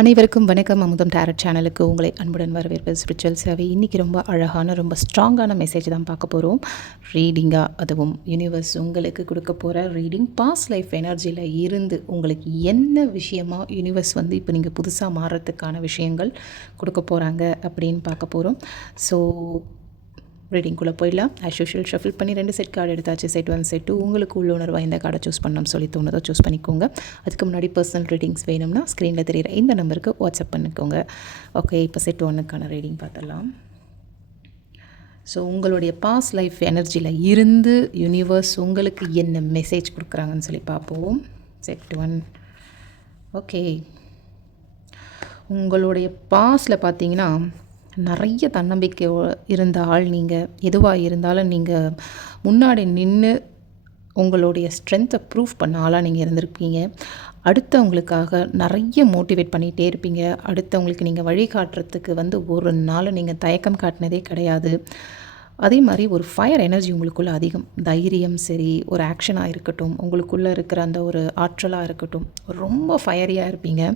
அனைவருக்கும் வணக்கம். அமுதம் டேரட் சேனலுக்கு உங்களை அன்புடன் வரவேற்பது ஸ்பிரிச்சுவல் சேவை. இன்றைக்கி ரொம்ப அழகான ரொம்ப ஸ்ட்ராங்கான மெசேஜ் தான் பார்க்க போகிறோம் ரீடிங்காக அதுவும் யூனிவர்ஸ் உங்களுக்கு கொடுக்க போகிற ரீடிங். பாஸ் லைஃப் எனர்ஜியில் இருந்து உங்களுக்கு என்ன விஷயமா யூனிவர்ஸ் வந்து இப்போ நீங்கள் புதுசாக மாறுறதுக்கான விஷயங்கள் கொடுக்க போகிறாங்க அப்படின்னு பார்க்க போகிறோம் ஸோ ரீடிங்குள்ளே போயிடலாம். ஆஸ் யூஷுவல் ஷஃபில் பண்ணி ரெண்டு செட் கார்டு எடுத்தாச்சு. செட் ஒன் செட் டூ உங்களுக்கு உள்ளுணர்வாக இந்த கார்டை சூஸ் பண்ணணும்னு சொல்லி தோணுதோ சூஸ் பண்ணிக்கோங்க. அதுக்கு முன்னாடி பர்சனல் ரீடிங்ஸ் வேணும்னா ஸ்க்ரீனில் தெரிகிற இந்த நம்பருக்கு வாட்ஸ்அப் பண்ணிக்கோங்க. ஓகே இப்போ செட் ஒன்னுக்கான ரீடிங் பார்த்துடலாம். ஸோ உங்களுடைய பாஸ் லைஃப் எனர்ஜியில் இருந்து யூனிவர்ஸ் உங்களுக்கு என்ன மெசேஜ் கொடுக்குறாங்கன்னு சொல்லி பார்ப்போம். செட் ஒன் ஓகே உங்களுடைய பாஸில் பார்த்தீங்கன்னா நிறைய தன்னம்பிக்கை இருந்த ஆள் நீங்கள் எதுவாக இருந்தாலும் நீங்கள் முன்னாடி நின்று உங்களுடைய ஸ்ட்ரென்த்தை ப்ரூவ் பண்ண ஆளாக நீங்கள் இருந்திருப்பீங்க. அடுத்தவங்களுக்காக நிறைய மோட்டிவேட் பண்ணிகிட்டே இருப்பீங்க. அடுத்தவங்களுக்கு நீங்கள் வழிகாட்டுறதுக்கு வந்து ஒரு நாள் நீங்கள் தயக்கம் காட்டினதே கிடையாது. அதே மாதிரி ஒரு ஃபயர் எனர்ஜி உங்களுக்குள்ளே அதிகம். தைரியம் சரி ஒரு ஆக்ஷனாக இருக்கட்டும் உங்களுக்குள்ளே இருக்கிற அந்த ஒரு ஆற்றலாக இருக்கட்டும் ரொம்ப ஃபயரியாக இருப்பீங்க.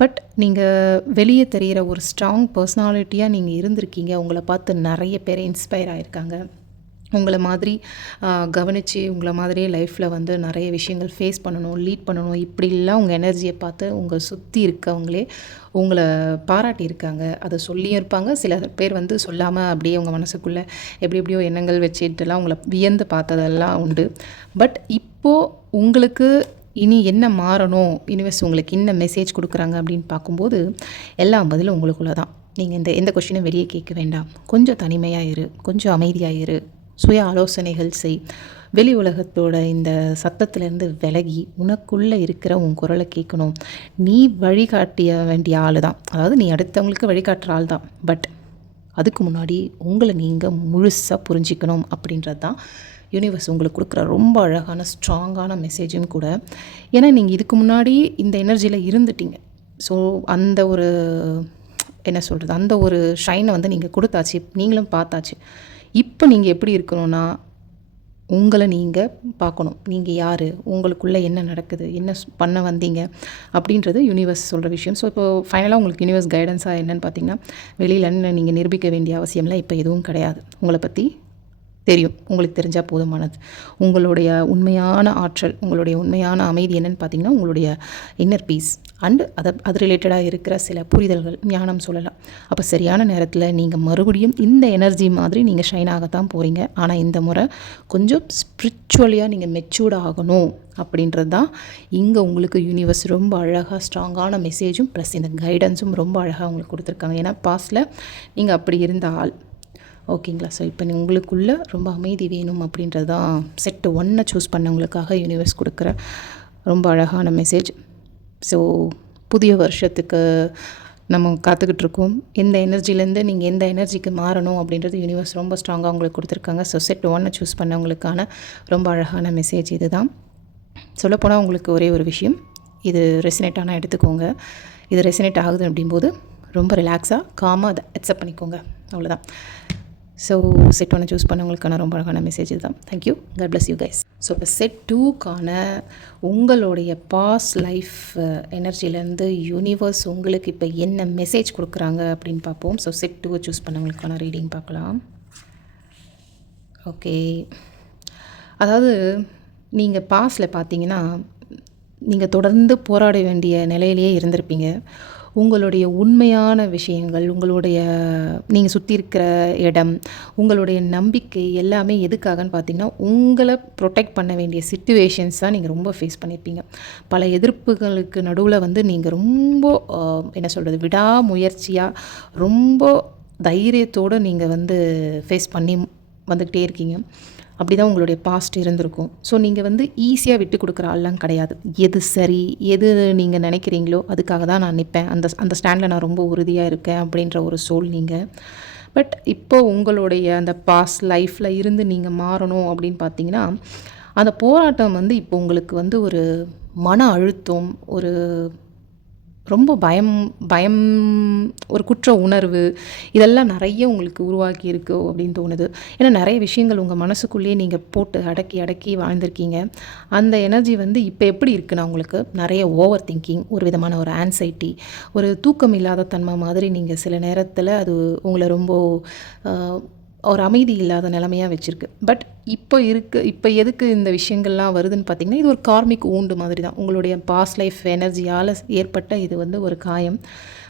பட் நீங்கள் வெளியே தெரிகிற ஒரு ஸ்ட்ராங் பர்சனாலிட்டியாக நீங்கள் இருந்திருக்கீங்க. உங்களை பார்த்து நிறைய பேர் இன்ஸ்பயர் ஆகிருக்காங்க உங்களை மாதிரி கவனித்து உங்களை மாதிரியே லைஃப்பில் வந்து நிறைய விஷயங்கள் ஃபேஸ் பண்ணணும் லீட் பண்ணணும். இப்படிலாம் உங்கள் எனர்ஜியை பார்த்து உங்கள் சுற்றி இருக்கவங்களே உங்களை பாராட்டியிருக்காங்க அதை சொல்லியும் இருப்பாங்க. சில பேர் வந்து சொல்லாமல் அப்படியே உங்கள் மனசுக்குள்ளே எப்படி எப்படியோ எண்ணங்கள் வச்சுட்டுலாம் உங்களை வியந்து பார்த்ததெல்லாம் உண்டு. பட் இப்போது உங்களுக்கு இனி என்ன மாறணும்? யூனிவர்ஸ் உங்களுக்கு என்ன மெசேஜ் கொடுக்குறாங்க அப்படின்னு பார்க்கும்போது எல்லா பதிலும் உங்களுக்குள்ளே தான் நீங்கள் இந்த எந்த கொஷினும் வெளியே கேட்க வேண்டாம். கொஞ்சம் தனிமையாக இரு. கொஞ்சம் அமைதியாக இரு. சுய ஆலோசனைகள் செய். வெளி உலகத்தோட இந்த சத்தத்துலேருந்து விலகி உனக்குள்ளே இருக்கிற உன் குரலை கேட்கணும். நீ வழிகாட்டிய வேண்டிய ஆள் தான் அதாவது நீ அடுத்தவங்களுக்கு வழிகாட்டுற ஆள் தான் பட் அதுக்கு முன்னாடி உங்களை நீங்கள் முழுசாக புரிஞ்சிக்கணும் அப்படின்றது தான் யூனிவர்ஸ் உங்களுக்கு கொடுக்குற ரொம்ப அழகான ஸ்ட்ராங்கான மெசேஜும் கூட. ஏன்னா நீங்கள் இதுக்கு முன்னாடி இந்த எனர்ஜியில் இருந்துட்டீங்க. ஸோ அந்த ஒரு என்ன சொல்கிறது அந்த ஒரு ஷைனை வந்து நீங்கள் கொடுத்தாச்சு நீங்களும் பார்த்தாச்சு. இப்போ நீங்கள் எப்படி இருக்கணும்னா உங்களை நீங்கள் பார்க்கணும். நீங்கள் யார்? உங்களுக்குள்ளே என்ன நடக்குது? என்ன பண்ண வந்தீங்க? அப்படின்றது யூனிவர்ஸ் சொல்கிற விஷயம். ஸோ இப்போ ஃபைனலாக உங்களுக்கு யூனிவர்ஸ் கைடன்ஸாக என்னென்னு பார்த்தீங்கன்னா வெளியில் நீங்கள் நிரூபிக்க வேண்டிய அவசியம்லாம் இப்போ எதுவும் கிடையாது. உங்களை பற்றி தெரியும். உங்களுக்கு தெரிஞ்சால் போதுமானது. உங்களுடைய உண்மையான ஆற்றல் உங்களுடைய உண்மையான அமைதி என்னென்னு பார்த்தீங்கன்னா உங்களுடைய இன்னர் பீஸ் அண்டு அதை அது ரிலேட்டடாக இருக்கிற சில புரிதல்கள் ஞானம் சொல்லலாம். அப்போ சரியான நேரத்தில் நீங்கள் மறுபடியும் இந்த எனர்ஜி மாதிரி நீங்கள் ஷைன் ஆகத்தான் போகிறீங்க ஆனால் இந்த முறை கொஞ்சம் ஸ்பிரிச்சுவலியாக நீங்கள் மெச்சூர்ட் ஆகணும் அப்படின்றது தான் இங்கே உங்களுக்கு யூனிவர்ஸ் ரொம்ப அழகாக ஸ்ட்ராங்கான மெசேஜும் ப்ளஸ் இந்த கைடன்ஸும் ரொம்ப அழகாக உங்களுக்கு கொடுத்துருக்காங்க. ஏன்னா பாஸ்டில் நீங்கள் அப்படி இருந்த ஆள் ஓகேங்களா? ஸோ இப்போ உங்களுக்குள்ளே ரொம்ப அமைதி வேணும் அப்படின்றது தான் செட்டு ஒன்றை சூஸ் பண்ணவங்களுக்காக யூனிவர்ஸ் கொடுக்குற ரொம்ப அழகான மெசேஜ் ஸோ புதிய வருஷத்துக்கு நம்ம காத்துக்கிட்டு இருக்கோம். எந்த எனர்ஜிலேருந்து நீங்கள் எந்த எனர்ஜிக்கு மாறணும் அப்படின்றது யூனிவர்ஸ் ரொம்ப ஸ்ட்ராங்காக உங்களுக்கு கொடுத்துருக்காங்க. ஸோ செட் ஒன்னை சூஸ் பண்ணவங்களுக்கான ரொம்ப அழகான மெசேஜ் இது தான் சொல்லப்போனால் உங்களுக்கு ஒரே ஒரு விஷயம். இது ரெசினேட் ஆனால் எடுத்துக்கோங்க. இது ரெசினேட் ஆகுது அப்படிம்போது ரொம்ப ரிலாக்ஸாக காமாக அதை அக்செப்ட் பண்ணிக்கோங்க. அவ்வளோதான் ஸோ செட் ஒன்று சூஸ் பண்ணவங்களுக்கான ரொம்ப அழகான மெசேஜ் தான் thank you God bless you guys so இப்போ செட் டூக்கான உங்களுடைய பாஸ் லைஃப் எனர்ஜிலேருந்து யூனிவர்ஸ் உங்களுக்கு இப்போ என்ன மெசேஜ் கொடுக்குறாங்க அப்படின்னு பார்ப்போம் ஸோ செட் டூவை சூஸ் பண்ணவங்களுக்கான ரீடிங் பார்க்கலாம் ஓகே அதாவது நீங்கள் பாஸில் பார்த்தீங்கன்னா நீங்கள் தொடர்ந்து போராட வேண்டிய நிலையிலேயே இருந்திருப்பீங்க உங்களுடைய உண்மையான விஷயங்கள் உங்களுடைய நீங்கள் சுற்றி இருக்கிற இடம் உங்களுடைய நம்பிக்கை எல்லாமே எதுக்காகன்னு பார்த்தீங்கன்னா உங்களை ப்ரொடெக்ட் பண்ண வேண்டிய சுச்சுவேஷன்ஸ் தான் நீங்கள் ரொம்ப ஃபேஸ் பண்ணியிருப்பீங்க. பல எதிர்ப்புகளுக்கு நடுவில் வந்து நீங்கள் ரொம்ப என்ன சொல்கிறது விடாமுயற்சியாக ரொம்ப தைரியத்தோடு நீங்கள் வந்து ஃபேஸ் பண்ணி வந்துக்கிட்டே இருக்கீங்க. அப்படி தான் உங்களுடைய பாஸ்ட் இருந்திருக்கும். ஸோ நீங்கள் வந்து ஈஸியாக விட்டு கொடுக்குற ஆள்லாம் கிடையாது. எது சரி எது நீங்கள் நினைக்கிறீங்களோ அதுக்காக தான் நான் நிற்பேன் அந்த அந்த ஸ்டாண்டில் நான் ரொம்ப உறுதியாக இருக்கேன் அப்படின்ற ஒரு சோல் நீங்கள் பட் இப்போ உங்களுடைய அந்த பாஸ் லைஃப்பில் இருந்து நீங்கள் மாறணும் அப்படின்னு பார்த்தீங்கன்னா அந்த போராட்டம் வந்து இப்போ உங்களுக்கு வந்து ஒரு மன அழுத்தம் ஒரு ரொம்ப பயம் பயம் ஒரு குற்ற உணர்வு இதெல்லாம் நிறைய உங்களுக்கு உருவாக்கி இருக்கு அப்படின்னு தோணுது. ஏன்னா நிறைய விஷயங்கள் உங்கள் மனசுக்குள்ளேயே நீங்கள் போட்டு அடக்கி அடக்கி வாழ்ந்திருக்கீங்க. அந்த எனர்ஜி வந்து இப்போ எப்படி இருக்குன்னா உங்களுக்கு நிறைய ஓவர் திங்கிங் ஒரு விதமான ஒரு ஆன்சைட்டி ஒரு தூக்கம் இல்லாத தன்மை மாதிரி நீங்கள் சில நேரத்தில் அது உங்களை ரொம்ப ஒரு அமைதி இல்லாத நிலமையாக வச்சுருக்கு. பட் இப்போ இருக்க இப்போ எதுக்கு இந்த விஷயங்கள்லாம் வருதுன்னு பார்த்தீங்கன்னா இது ஒரு கார்மிக் ஊண்டு மாதிரி தான். உங்களுடைய பாஸ் லைஃப் எனர்ஜியால் ஏற்பட்ட இது வந்து ஒரு காயம்.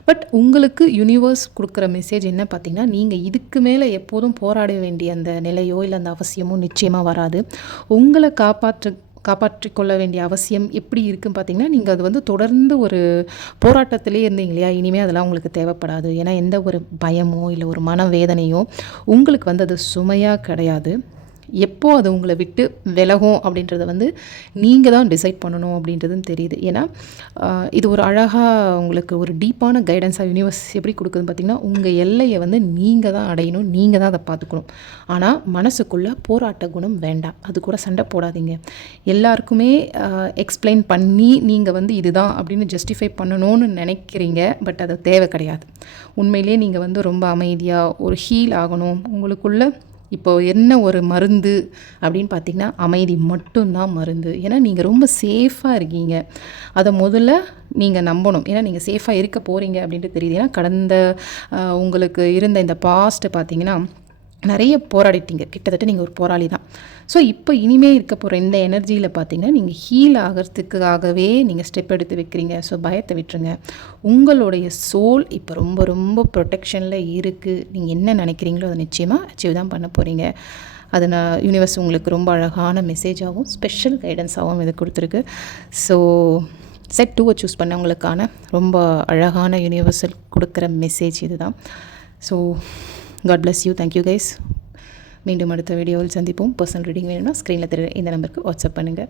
பட் உங்களுக்கு யூனிவர்ஸ் கொடுக்குற மெசேஜ் என்ன பார்த்திங்கன்னா நீங்கள் இதுக்கு மேலே எப்போதும் போராட வேண்டிய அந்த நிலையோ இல்லை அந்த அவசியமோ நிச்சயமாக வராது. உங்களை காப்பாற்று காப்பாற்றிக்கொள்ள வேண்டிய அவசியம் எப்படி இருக்குன்னு பார்த்தீங்கன்னா நீங்கள் அது வந்து தொடர்ந்து ஒரு போராட்டத்திலே இருந்தீங்க இல்லையா? இனிமேல் அதெல்லாம் உங்களுக்கு தேவைப்படாது. ஏன்னா எந்த ஒரு பயமோ இல்லை ஒரு மனவேதனையோ உங்களுக்கு வந்து அது சுமையாக கிடையாது. எப்போ அது உங்களை விட்டு விலகும் அப்படின்றத வந்து நீங்கள் தான் டிசைட் பண்ணணும் அப்படின்றதும் தெரியுது. ஏன்னா இது ஒரு அழகாக உங்களுக்கு ஒரு டீப்பான கைடன்ஸாக யூனிவர்ஸ் எப்படி கொடுக்குதுன்னு பார்த்தீங்கன்னா உங்கள் எல்லையை வந்து நீங்கள் தான் அடையணும் நீங்கள் தான் அதை பார்த்துக்கணும். ஆனால் மனசுக்குள்ளே போராட்ட குணம் வேண்டாம். அது கூட சண்டை போடாதீங்க. எல்லாருக்குமே எக்ஸ்பிளைன் பண்ணி நீங்கள் வந்து இதுதான் அப்படின்னு ஜஸ்டிஃபை பண்ணணும்னு நினைக்கிறீங்க பட் அது தேவை கிடையாது. உண்மையிலேயே நீங்கள் வந்து ரொம்ப அமைதியாக ஒரு ஹீல் ஆகணும். உங்களுக்குள்ள இப்போ என்ன ஒரு மருந்து அப்படின்னு பார்த்தீங்கன்னா அமைதி மட்டும்தான் மருந்து. ஏன்னா நீங்கள் ரொம்ப சேஃபாக இருக்கீங்க. அதை முதல்ல நீங்கள் நம்பணும். ஏன்னா நீங்கள் சேஃபாக இருக்க போகிறீங்க அப்படின்ட்டு தெரியுது. ஏன்னா கடந்த உங்களுக்கு இருந்த இந்த பாஸ்ட்டு பார்த்தீங்கன்னா நிறைய போராடிட்டீங்க. கிட்டத்தட்ட நீங்கள் ஒரு போராளி தான். ஸோ இப்போ இனிமே இருக்க போகிற இந்த எனர்ஜியில் பார்த்தீங்கன்னா நீங்கள் ஹீல் ஆகிறதுக்காகவே நீங்கள் ஸ்டெப் எடுத்து வைக்கிறீங்க. ஸோ பயத்தை விட்டுருங்க. உங்களுடைய சோல் இப்போ ரொம்ப ரொம்ப ப்ரொடெக்ஷனில் இருக்குது நீங்கள் என்ன நினைக்கிறீங்களோ அதை நிச்சயமாக அச்சீவ் தான் பண்ண போகிறீங்க அது நான் யூனிவர்ஸ் உங்களுக்கு ரொம்ப அழகான மெசேஜாகவும் ஸ்பெஷல் கைடன்ஸாகவும் இது கொடுத்துருக்கு. ஸோ செட் டூவை சூஸ் பண்ணவங்களுக்கான ரொம்ப அழகான யூனிவர்சல் கொடுக்குற மெசேஜ் இதுதான் so God bless you thank you guys மீண்டும் அடுத்த வீடியோவில் சந்திப்போம். பர்சனல் ரீடிங் வேணும்னா ஸ்க்ரீனில் தெரிய இந்த நம்பருக்கு வாட்ஸ்அப் பண்ணுங்கள்